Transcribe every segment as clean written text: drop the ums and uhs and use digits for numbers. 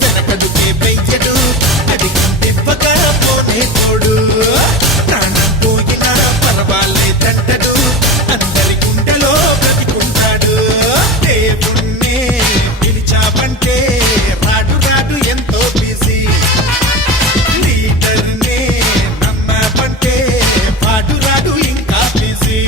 వెనకడుకే వెయ్యడు అడిగిందివ్వగా పోనే తోడు ప్రాణం పోయినా పర్వాలేదంటడు అందరి గుండెలో బ్రతికుంటాడు దేవుణ్ణే పిలిచావంటే రాడు రాడు ఎంతో బిజీ లీడర్నే నమ్మావంటే వాడు రాడు ఇంకా బిజీ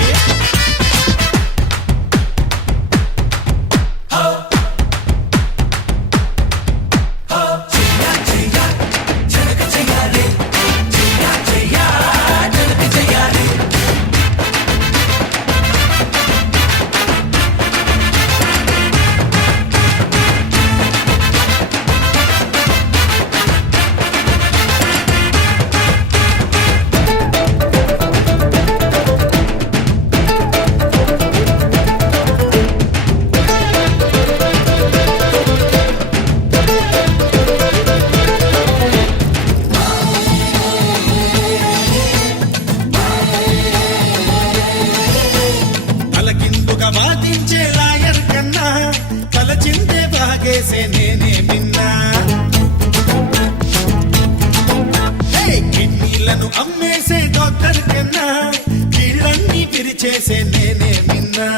తలకిందుగా వాదించే లాయర్ కన్నా తలచిందే బాగేసే నేనే విన్నా కిడ్నీలను అమ్మేసే డాక్టర్ కన్నా కీళ్ళన్నీ విరిచేసే నేనే విన్నా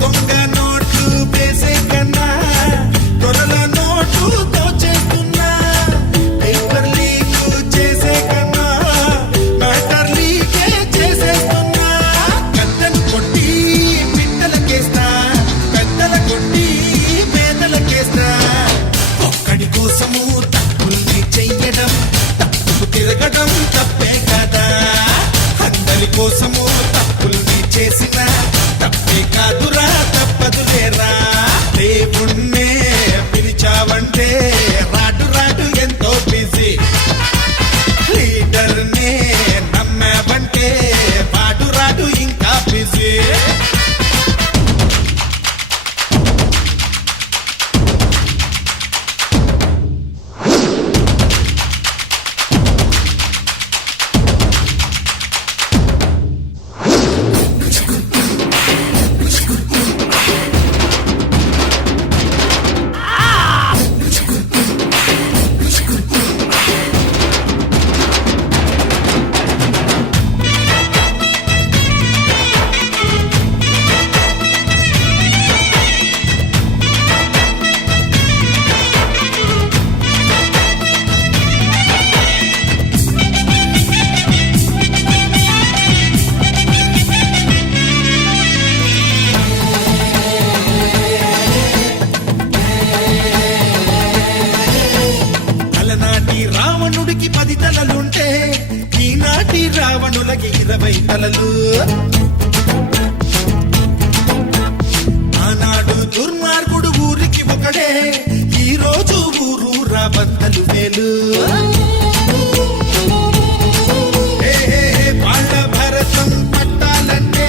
దొంగ నోట్లు వేసే కన్నా దొరల నోటు దోచేస్తున్నా పేపర్ లీక్ చేసే కన్నా మ్యాటర్ లీకే చేసేస్తున్నా కత్తెను కొట్టి పిట్టలకేస్తా పెద్దల కొట్టి పేదలకేస్తా ఒక్కడి కోసము తప్పుల్ని చెయ్యడం తప్పుకు తిరగడం తప్పే కదా అందరి కోసము తప్పుల్ని చేసిన తప్పే కాదురా తప్పదు లేరా దేవుణ్ణే పిలిచావంటే రాడు రాడు ఎంతో బిజీ లీడర్నే నమ్మావంటే వాడు రాడు ఇంకా బిజీ అలనాటి రావణుడికి 10 తలలుంటే ఈనాటి రావణులకి 20 తలలు ఆనాడు దుర్మార్గుడు ఊరికి ఒకడే ఈ రోజు ఊరూరా వందలు వేలు వాళ్ళ భరతం పట్టాలంటే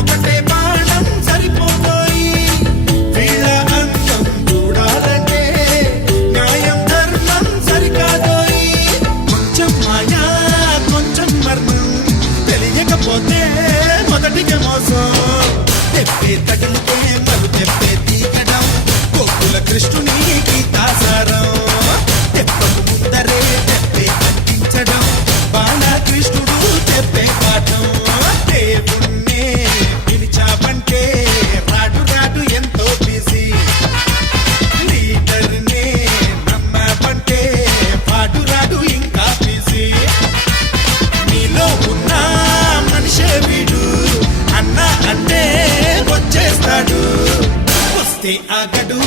ఒకటే బాణం సరిపోతాయి వీళ్ళ అందం చూడాలంటే న్యాయం ధర్మం సరికాదోయి కొంచెం మాయా కొంచెం మర్మం తెలియకపోతే మొదటిగా మోసం తెప్పే తగిలితే మరు తెప్పే తీగడం గోకుల కృష్ణుని గీతాసారం తెప్పకు ముందరే తెప్పే అందించడం బాలకృష్ణుడు తెప్పే పాఠం దేవుణ్ణే పిలిచావంటే రాడు రాడు ఎంతో బిజీ లీడర్నే నమ్మావంటే వాడు రాడు ఇంకా బిజీ నీలో ఉన్న మనిషే వీడు అన్న అంటే వచ్చేస్తాడు వస్తే ఆగడు